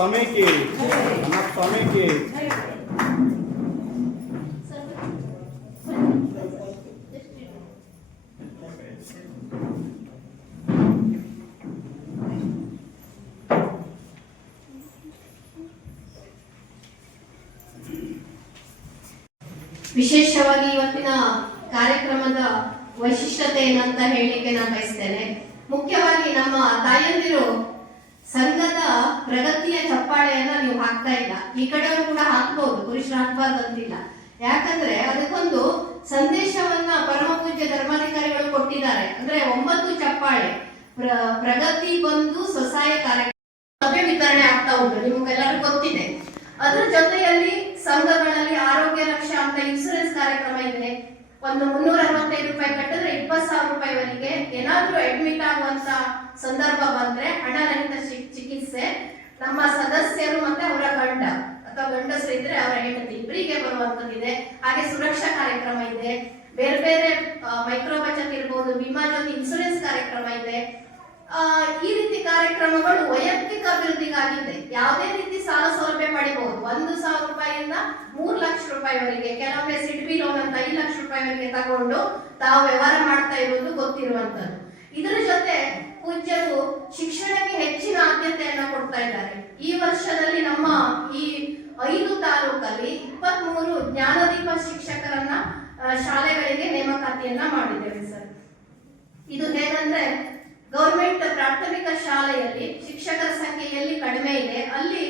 స్వామికి समय के ವಿಶೇಷವಾಗಿ ಇವತ್ತಿನ ಕಾರ್ಯಕ್ರಮದ ವೈಶಿಷ್ಟ್ಯತೆ ಏನಂತ ಹೇಳಲಿಕ್ಕೆ ನಾನು ಬಯಸ್ತೇನೆ. ಮುಖ್ಯವಾಗಿ ನಮ್ಮ ತಾಯಂದಿರು ಸಂಘದ ಪ್ರಗತಿ ಹಾಕ್ತಾ ಇಲ್ಲ. ಈ ಕಡೆಯವರು ಕೂಡ ಹಾಕ್ಬಹುದು ಪುರುಷರು ಹಾಕಬಾರ್ದು ಅಂತಿಲ್ಲ. ಯಾಕಂದ್ರೆ ಅದಕ್ಕೊಂದು ಸಂದೇಶವನ್ನ ಪರಮ ಪೂಜ್ಯ ಧರ್ಮಾಧಿಕಾರಿಗಳು ಕೊಟ್ಟಿದ್ದಾರೆ. ಅಂದ್ರೆ ಒಂಬತ್ತು ಚಪ್ಪಾಳೆ. ಪ್ರ- ಪ್ರಗತಿ ಬಂದು ಸ್ವಸಹಾಯ ಕಾರ್ಯಕ್ರಮ ಸಭೆ ವಿತರಣೆ ಆಗ್ತಾ ಉಂಟು. ನಿಮಗೆಲ್ಲರಿಗೂ ಗೊತ್ತಿದೆ. ಅದ್ರ ಜೊತೆಯಲ್ಲಿ ಸಂಘಗಳಲ್ಲಿ ಆರೋಗ್ಯ ರಕ್ಷಾ ಅಂತ ಇನ್ಸೂರೆನ್ಸ್ ಕಾರ್ಯಕ್ರಮ ಇದೆ. ಒಂದು ಮುನ್ನೂರ ಅರವತ್ತೈದು ರೂಪಾಯಿ ಕಟ್ಟಿದ್ರೆ ಇಪ್ಪತ್ತು ಸಾವಿರ ರೂಪಾಯಿವರೆಗೆ ಏನಾದ್ರೂ ಅಡ್ಮಿಟ್ ಆಗುವಂತ ಸಂದರ್ಭ ಬಂದ್ರೆ ಹಣರಹಿತ ರಹಿತ ಚಿಕಿತ್ಸೆ ನಮ್ಮ ಸದಸ್ಯರು ಮತ್ತೆ ಅವರ ಗಂಡ, ಅಥವಾ ಗಂಡಸರು ಇದ್ರೆ ಅವರ ಹೆಂಡತಿ. ಇಬ್ಬರಿಗೆ ಬರುವಂತದ್ದಿದೆ ಹಾಗೆ ಸುರಕ್ಷಾ ಕಾರ್ಯಕ್ರಮ ಇದೆ. ಬೇರೆ ಬೇರೆ ಮೈಕ್ರೋ ಬಚತ್ ಇರ್ಬೋದು, ವಿಮಾ ಜೊತೆ ಇನ್ಸೂರೆನ್ಸ್ ಕಾರ್ಯಕ್ರಮ ಇದೆ. ಈ ರೀತಿ ಕಾರ್ಯಕ್ರಮಗಳು ವೈಯಕ್ತಿಕ ಅಭಿವೃದ್ಧಿಗಾಗಿದೆ ಯಾವುದೇ ರೀತಿ ಸಾಲ ಸೌಲಭ್ಯ ಪಡಿಬಹುದು. ಒಂದು ಸಾವಿರ ರೂಪಾಯಿಯಿಂದ ಮೂರು ಲಕ್ಷ ರೂಪಾಯಿವರೆಗೆ, ಕೆಲವೊಮ್ಮೆ ಸಿಡ್ಬಿ ಲೋನ್ ಅಂತ ಐದು ಲಕ್ಷ ರೂಪಾಯಿವರೆಗೆ ತಗೊಂಡು ತಾವು ವ್ಯವಹಾರ ಮಾಡ್ತಾ ಇರೋದು ಗೊತ್ತಿರುವಂತದ್ದು ಇದರ ಜೊತೆ ಪೂಜ್ಯರು ಶಿಕ್ಷಣಕ್ಕೆ ಹೆಚ್ಚಿನ ಆದ್ಯತೆಯನ್ನ ಕೊಡ್ತಾ ಇದ್ದಾರೆ ಈ ವರ್ಷದಲ್ಲಿ ನಮ್ಮ ಈ ಐದು ತಾಲೂಕಲ್ಲಿ ಇಪ್ಪತ್ತ್ ಮೂರು ಜ್ಞಾನದೀಪ ಶಿಕ್ಷಕರನ್ನ ಆ, ಶಾಲೆಗಳಿಗೆ ನೇಮಕಾತಿಯನ್ನ ಮಾಡಿದ್ದೇವೆ ಸರ್. ಇದು ಹೇಗಂದ್ರೆ ಗೌರ್ಮೆಂಟ್ ಪ್ರಾಥಮಿಕ ಶಾಲೆಯಲ್ಲಿ ಶಿಕ್ಷಕರ ಸಂಖ್ಯೆ ಎಲ್ಲಿ ಕಡಿಮೆ ಇದೆ, ಅಲ್ಲಿ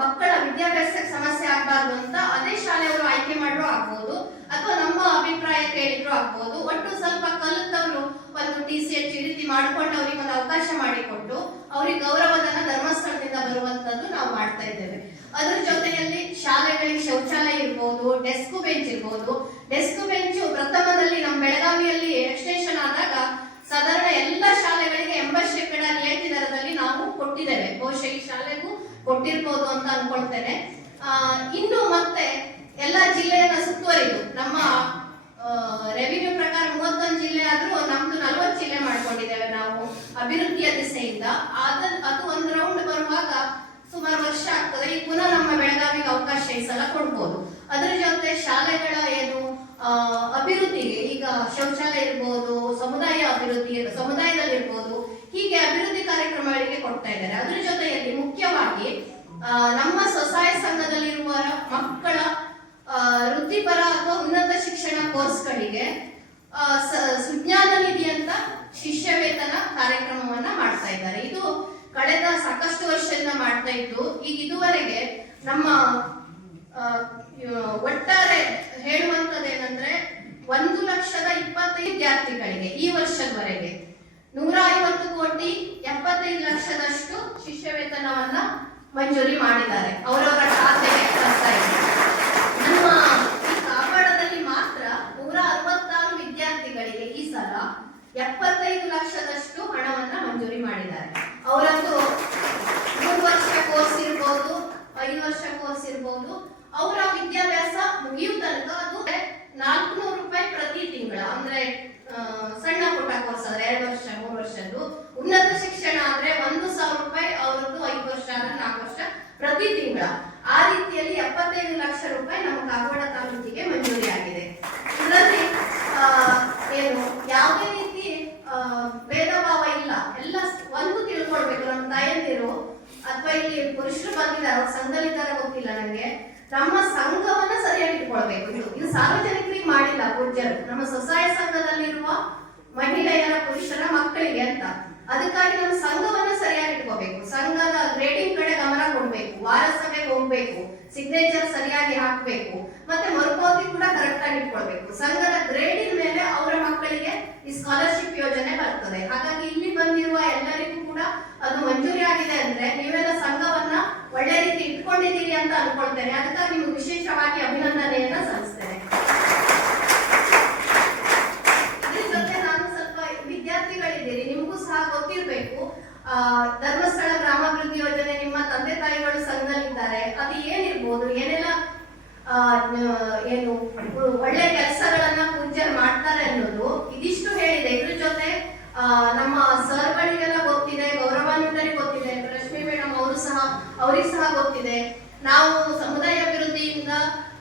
ಮಕ್ಕಳ ವಿದ್ಯಾಭ್ಯಾಸಕ್ಕೆ ಸಮಸ್ಯೆ ಆಗಬಾರ್ದು ಅಂತ ಅದೇ ಶಾಲೆಯವರು ಆಯ್ಕೆ ಮಾಡ್ರು ಆಗ್ಬೋದು, ಅಥವಾ ನಮ್ಮ ಅಭಿಪ್ರಾಯ ಕೇಳಿದ್ರು ಆಗ್ಬೋದು. ಒಟ್ಟು ಸ್ವಲ್ಪ ಕಲಿತವರು ಒಂದು ಟಿ ಸಿ ಎಚ್ ಈ ರೀತಿ ಮಾಡ್ಕೊಂಡು ಅವ್ರಿಗೆ ಒಂದು ಅವಕಾಶ ಮಾಡಿಕೊಟ್ಟು ಅವ್ರಿಗೆ ಗೌರವಧನ ಧರ್ಮಸ್ಥಳದಿಂದ ಬರುವಂತದ್ದು ನಾವು ಮಾಡ್ತಾ ಇದ್ದೇವೆ. ಅದ್ರ ಜೊತೆಯಲ್ಲಿ ಶಾಲೆಗಳಿಗೆ ಶೌಚಾಲಯ ಇರ್ಬೋದು, ಡೆಸ್ಕ್ ಬೆಂಚ್ ಇರ್ಬೋದು ಡೆಸ್ಕ್ ಬೆಂಚು ಪ್ರಥಮದಲ್ಲಿ ನಮ್ಮ ಬೆಳಗಾವಿಯಲ್ಲಿ ಎಕ್ಸ್ಟೆನ್ಷನ್ ಆದಾಗ ಸಾಧಾರಣ ಎಲ್ಲ ಶಾಲೆಗಳಿಗೆ ಎಂಬತ್ತು ಶೇಕಡ ರಿಯಾಯಿತಿ ದರದಲ್ಲಿ ನಾವು ಕೊಟ್ಟಿದ್ದೇವೆ. ಬಹುಶಃ ಈ ಶಾಲೆಗೂ ಕೊಟ್ಟಿರ್ಬೋದು ಅಂತ ಅನ್ಕೊಳ್ತೇನೆ. ಇನ್ನು ಮತ್ತೆ ಎಲ್ಲ ಜಿಲ್ಲೆಯನ್ನ ಸುತ್ತುವರಿದು ನಮ್ಮ ರೆವಿನ್ಯೂ ಪ್ರಕಾರ ಮೂವತ್ತೊಂದು ಜಿಲ್ಲೆ ಆದ್ರೂ ನಮ್ದು ನಲವತ್ತು ಜಿಲ್ಲೆ ಮಾಡ್ಕೊಂಡಿದ್ದೇವೆ ನಾವು ಅಭಿವೃದ್ಧಿಯ ದಿಸೆಯಿಂದ ಅದ ಅದು ಒಂದು ರೌಂಡ್ ಬರುವಾಗ ಸುಮಾರು ವರ್ಷ ಆಗ್ತದೆ. ಈಗ ಪುನಃ ನಮ್ಮ ಬೆಳಗಾವಿಗೆ ಅವಕಾಶ ಈ ಸಲ ಕೊಡ್ಬೋದು. ಅದ್ರ ಜೊತೆ ಶಾಲೆಗಳ ಏನು ಅಭಿವೃದ್ಧಿಗೆ, ಈಗ ಶೌಚಾಲಯ ಇರ್ಬೋದು, ಸಮುದಾಯ ಅಭಿವೃದ್ಧಿ ಸಮುದಾಯದಲ್ಲಿ ಇರ್ಬೋದು, ಹೀಗೆ ಅಭಿವೃದ್ಧಿ ಕಾರ್ಯಕ್ರಮಗಳಿಗೆ ಕೊಡ್ತಾ ಇದ್ದಾರೆ. ಅದರ ಜೊತೆಯಲ್ಲಿ ಮುಖ್ಯವಾಗಿ ನಮ್ಮ ಸ್ವಸಹಾಯ ಸಂಘದಲ್ಲಿರುವ ಮಕ್ಕಳ ವೃತ್ತಿಪರ ಅಥವಾ ಉನ್ನತ ಶಿಕ್ಷಣ ಕೋರ್ಸ್ಗಳಿಗೆ ಸುಜ್ಞಾನ ನಿಧಿ ಅಂತ ಶಿಷ್ಯ ವೇತನ ಕಾರ್ಯಕ್ರಮವನ್ನ ಮಾಡ್ತಾ ಇದ್ದಾರೆ. ಇದು ಕಳೆದ ಸಾಕಷ್ಟು ವರ್ಷದಿಂದ ಮಾಡ್ತಾ ಇದ್ದು, ಈಗ ಇದುವರೆಗೆ ನಮ್ಮ ಒಟ್ಟಾರೆ ಹೇಳುವಂತದ್ದೇನೆಂದ್ರೆ ಒಂದು ಲಕ್ಷದ ಇಪ್ಪತ್ತೈದು ವಿದ್ಯಾರ್ಥಿಗಳಿಗೆ ಈ ವರ್ಷದವರೆಗೆ ನೂರ ಐವತ್ತು ಕೋಟಿ ಎಪ್ಪತ್ತೈದು ಲಕ್ಷದಷ್ಟು ಶಿಷ್ಯ ವೇತನವನ್ನ ಮಂಜೂರಿ ಮಾಡಿದ್ದಾರೆ. ಅವರವರ ಖಾತೆಗೆ ಬರ್ತಾ ಇದೆ ನಮ್ಮ ಈ ಕಾಪಾಡದಲ್ಲಿ ಮಾತ್ರ ನೂರ ಅರವತ್ತಾರು ವಿದ್ಯಾರ್ಥಿಗಳಿಗೆ ಈ ಸಲ ಎಪ್ಪತ್ತೈದು ಲಕ್ಷದಷ್ಟು ಹಣವನ್ನ ಮಂಜೂರಿ ಮಾಡಿದ್ದಾರೆ. ಅವರದ್ದು ಮೂರು ವರ್ಷ ಕೋರ್ಸ್ ಇರ್ಬೋದು, ಐದು ವರ್ಷ ಕೋರ್ಸ್ ಇರ್ಬೋದು ಅವರ ವಿದ್ಯಾಭ್ಯಾಸ ಮುಗಿಯುವ ತನಕ ಅದು ನಾಲ್ಕುನೂರು ರೂಪಾಯಿ ಪ್ರತಿ ತಿಂಗಳ, ಅಂದ್ರೆ ಸಣ್ಣ ಪುಟ್ಟ ಕೋರ್ಸ್ ಆದ್ರೆ ಎರಡು ವರ್ಷ, ಮೂರು ವರ್ಷದ್ದು. ಉನ್ನತ ಶಿಕ್ಷಣ ಆದ್ರೆ ಒಂದು ಸಾವಿರ ರೂಪಾಯಿ ಅವರದ್ದು ಐದು ವರ್ಷ ಅಂದ್ರೆ ನಾಲ್ಕು ವರ್ಷ ಪ್ರತಿ ತಿಂಗಳ. ಆ ರೀತಿಯಲ್ಲಿ ಎಪ್ಪತ್ತೈದು ಲಕ್ಷ ರೂಪಾಯಿ ನಮ್ಮ ಕಾಗವಾಡ ತಾಲೂಕಿಗೆ ಮಂಜೂರಿ ಆಗಿದೆ. ಇದರಲ್ಲಿ ಏನು, ಯಾವುದೇ ರೀತಿ ಭೇದ ಭಾವ ಇಲ್ಲ. ಎಲ್ಲ ಒಂದು ತಿಳ್ಕೊಳ್ಬೇಕು. ನಮ್ಮ ತಾಯಂದಿರು, ಅಥವಾ ಇಲ್ಲಿ ಪುರುಷರು ಬಂದಿದ್ದಾರೆ ಅವ್ರ ಗೊತ್ತಿಲ್ಲ ನನಗೆ. ನಮ್ಮ ಸಂಘವನ್ನ ಸರಿಯಾಗಿ ಇಟ್ಕೊಳ್ಬೇಕು ಇದು ಸಾರ್ವಜನಿಕರಿಗೆ ಮಾಡಿಲ್ಲ ಪೂಜ್ಯರು. ನಮ್ಮ ಸ್ವಸಹಾಯ ಸಂಘದಲ್ಲಿರುವ ಮಹಿಳೆಯರ, ಪುರುಷರ ಮಕ್ಕಳಿಗೆ ಅಂತ. ಅದಕ್ಕಾಗಿ ನಾವು ಸಂಘವನ್ನ ಸರಿಯಾಗಿ ಇಟ್ಕೋಬೇಕು. ಸಂಘದ ಗ್ರೇಡಿಂಗ್ ಕಡೆ ಗಮನ ಕೊಡ್ಬೇಕು. ವಾರ ಸಭೆಗೆ ಹೋಗ್ಬೇಕು. ಸಿಗ್ನೇಚರ್ ಸರಿಯಾಗಿ ಹಾಕ್ಬೇಕು. ಮತ್ತೆ ಮರುಪಾವತಿ ಕೂಡ ಕರೆಕ್ಟ್ ಆಗಿ ಇಟ್ಕೊಳ್ಬೇಕು. ಸಂಘದ ಗ್ರೇಡಿಂಗ್ ಮೇಲೆ ಅವರ ಮಕ್ಕಳಿಗೆ ಈ ಸ್ಕಾಲರ್ಶಿಪ್ ಯೋಜನೆ ಬರ್ತದೆ. ಹಾಗಾಗಿ ಇಲ್ಲಿ ಬಂದಿರುವ ಎಲ್ಲರಿಗೂ ಕೂಡ ಅದು ಮಂಜೂರಿ ಆಗಿದೆ ಅಂದ್ರೆ ನೀವೆಲ್ಲ ಸಂಘವನ್ನ ಒಳ್ಳೆ ರೀತಿ ಇಟ್ಕೊಂಡಿದ್ದೀರಿ ಅಂತ ಅನ್ಕೊಳ್ತೇನೆ. ಅದಕ್ಕಾಗಿ ನಿಮ್ಗೆ ವಿಶೇಷವಾಗಿ ಅಭಿನಂದನೆಯನ್ನ ಸಲ್ಲಿಸ್ತೇನೆ ಆ, ನ- ಏನು ಒಳ್ಳೆ ಕೆಲಸಗಳನ್ನ ಪೂಜ್ಯರು ಮಾಡ್ತಾರೆ ಅನ್ನೋದು ಇದಿಷ್ಟು ಹೇಳಿದೆ ಇದ್ರ ಜೊತೆ ಆ, ನಮ್ಮ ಸರ್ಗಳಿಗೆಲ್ಲ ಗೊತ್ತಿದೆ ಗೌರವಾನ್ವಿತರಿಗೆ ಗೊತ್ತಿದೆ ರಶ್ಮಿ ಮೇಡಮ್ ಅವರು ಸಹ ಅವ್ರಿಗೆ ಸಹ ಗೊತ್ತಿದೆ ನಾವು ಸಮುದಾಯ ಅಭಿವೃದ್ಧಿಯಿಂದ